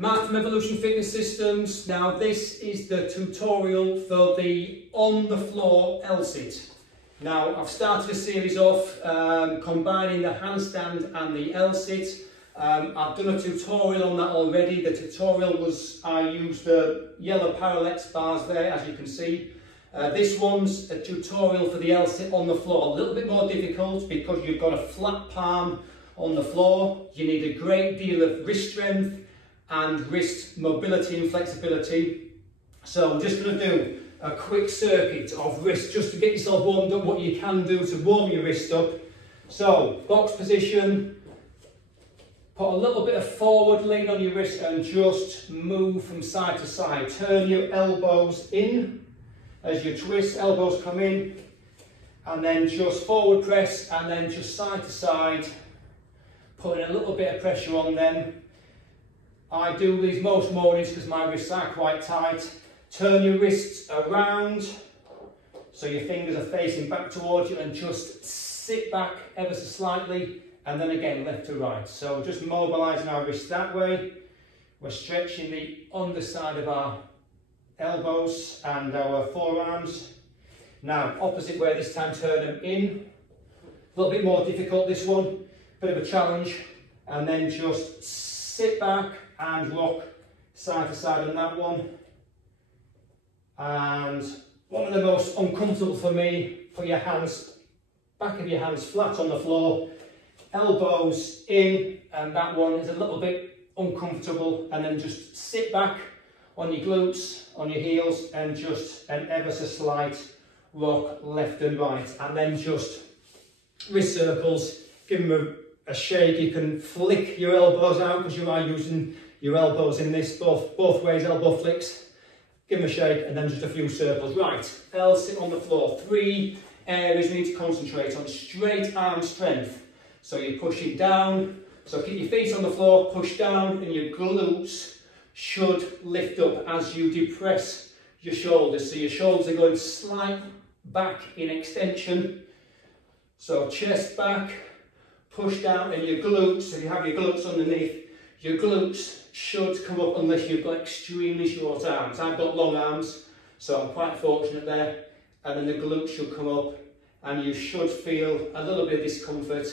Mark from Evolution Fitness Systems. Now this is the tutorial for the on the floor LSit. Now I've started a series off combining the handstand and the LSit. I've done a tutorial on that already. The tutorial was, I used the yellow Parallex bars there, as you can see. This one's a tutorial for the LSit on the floor. A little bit more difficult because you've got a flat palm on the floor. You need a great deal of wrist strength and wrist mobility and flexibility. So I'm just going to do a quick circuit of wrist just to get yourself warmed up, what you can do to warm your wrist up. So box position, put a little bit of forward lean on your wrist and just move from side to side. Turn your elbows in as you twist, elbows come in, and then just forward press and then just side to side, putting a little bit of pressure on them. I do these most mornings because my wrists are quite tight. Turn your wrists around so your fingers are facing back towards you and just sit back ever so slightly, and then again left to right. So just mobilising our wrists that way. We're stretching the underside of our elbows and our forearms. Now opposite way this time, turn them in. A little bit more difficult this one, bit of a challenge, and then just sit back and rock side to side on that one. And one of the most uncomfortable for me, put your hands, back of your hands flat on the floor, elbows in, and that one is a little bit uncomfortable, and then just sit back on your glutes, on your heels, and just an ever so slight rock left and right, and then just wrist circles, give them a shake. You can flick your elbows out because you are using your elbows in this, both ways, elbow flicks. Give them a shake and then just a few circles. Right, LSit on the floor. 3 areas we need to concentrate on. Straight arm strength. So you're pushing down. So keep your feet on the floor, push down, and your glutes should lift up as you depress your shoulders. So your shoulders are going slight back in extension. So chest back, push down, and your glutes, if you have your glutes underneath, your glutes should come up unless you've got extremely short arms. I've got long arms, so I'm quite fortunate there. And then the glutes should come up, and you should feel a little bit of discomfort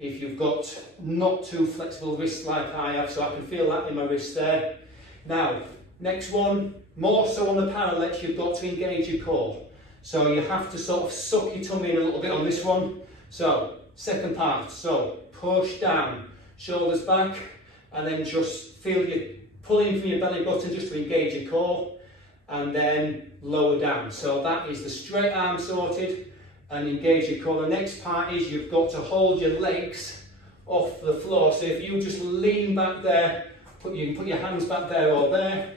if you've got not too flexible wrists like I have, so I can feel that in my wrist there. Now, next one, more so on the Parallex, you've got to engage your core. So you have to sort of suck your tummy in a little bit on this one. So, second part, so push down, shoulders back, and then just feel you pulling from your belly button just to engage your core, and then lower down. So that is the straight arm sorted, and engage your core. The next part is you've got to hold your legs off the floor. So if you just lean back there, you can put your hands back there or there,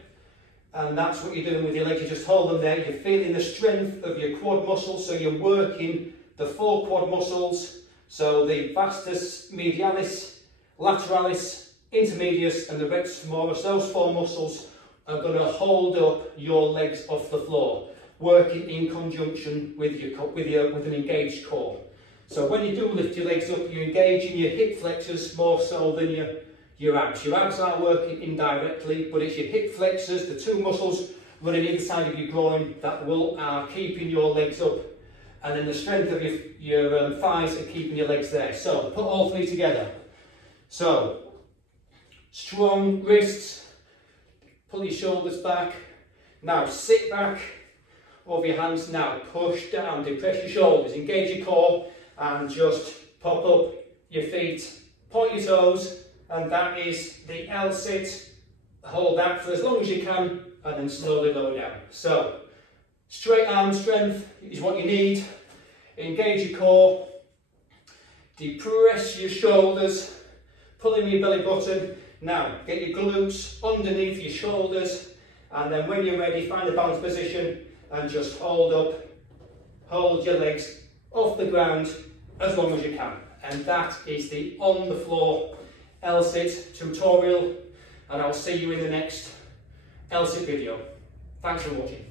and that's what you're doing with your legs. You just hold them there. You're feeling the strength of your quad muscles, so you're working the 4 quad muscles. So the vastus medialis, lateralis, intermedius, and the rectus femoris. Those 4 muscles are going to hold up your legs off the floor, working in conjunction with an engaged core. So when you do lift your legs up, you're engaging your hip flexors more so than your abs. Your abs are working indirectly, but it's your hip flexors, the 2 muscles running inside of your groin, that are keeping your legs up. And then the strength of your thighs are keeping your legs there. So put all 3 together. So strong wrists, pull your shoulders back. Now sit back over your hands. Now push down, depress your shoulders, engage your core, and just pop up your feet, point your toes, and that is the LSit. Hold that for as long as you can, and then slowly lower down. So straight arm strength is what you need. Engage your core, depress your shoulders, pull in your belly button. Now get your glutes underneath your shoulders, and then when you're ready, find a balanced position and just hold up, hold your legs off the ground as long as you can. And that is the on the floor LSit tutorial, and I'll see you in the next LSit video. Thanks for watching.